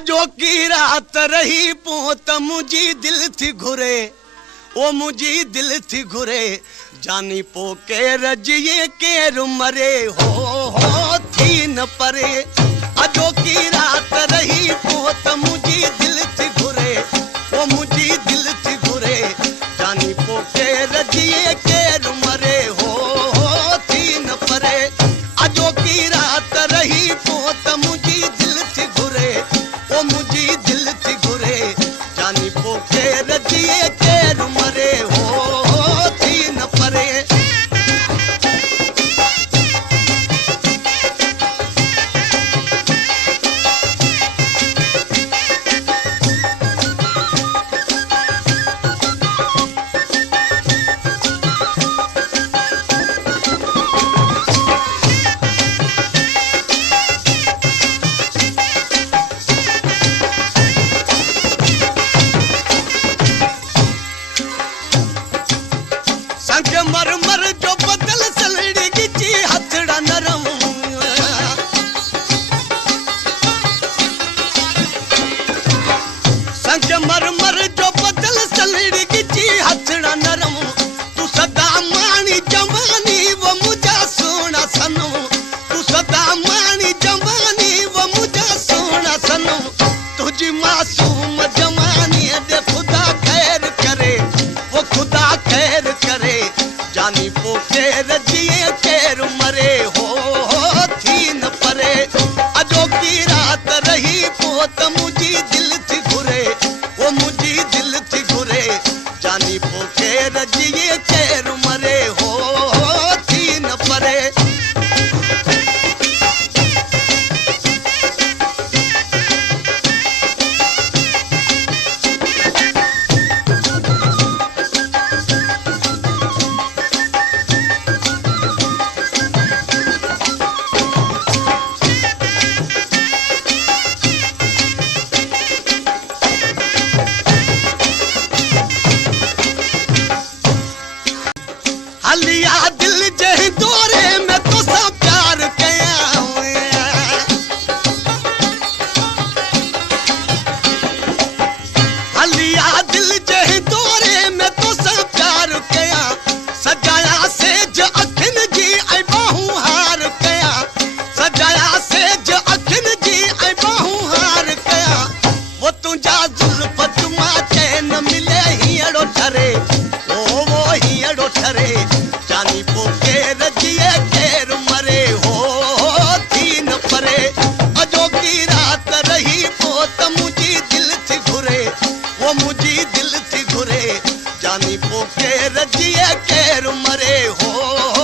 अजो की रात रही पोत मुझी दिल थी घुरे, ओ मुझी दिल थी घुरे, जानी पोके रजिए के मरे हो थी न परे। अजो की रात रही पोत मुझी दिल थी घुरे, ओ मुझी दिल थी घुरे, जानी पोके रजिए के मरे हो थी न परे। अजो की रात रही पोत मुझी दिल थी घुरे, ओ मुझी दिल थी घुरे, जानी पोके रजिए के मरे हो थी न परे। मर जो बदल सलड़ी गिची हथड़ा नरम, संग मर जो बदल सलड़ी गिची हथड़ा नरम, तू सदा मानी जवानी वो मुझा सोना सनम, तू सदा मानी जवानी वो मुझा सोना सनम, तुझी मासूम जवानी दे खुदा खैर करे, वो खुदा खैर करे, जानी पोके रजिए के मरे हो थी न परे। अजो की रात रही पोत मुझी दिल थी घुरे, वो मुझी दिल थी घुरे, जानी पोके रजिए के मरे हो थी न परे। हलिया दिल जे दौरे में तो सब प्यार कया, हलिया दिल जे दौरे में तो सब प्यार कया, सजाया से ज अखिन जी आई बाहू हार कया, सजाया से ज अखिन जी आई बाहू हार कया, वो तुझा जुल्फ तुमा चैन मिले हियड़ो ठरे, वो हियड़ो ठरे, जानी पोके रजिए के मरे हो थी न परे। अजो की रात रही पोत मुझी दिल थी घुरे, वो मुझी दिल थी घुरे, जानी पोके रजिए के मरे हो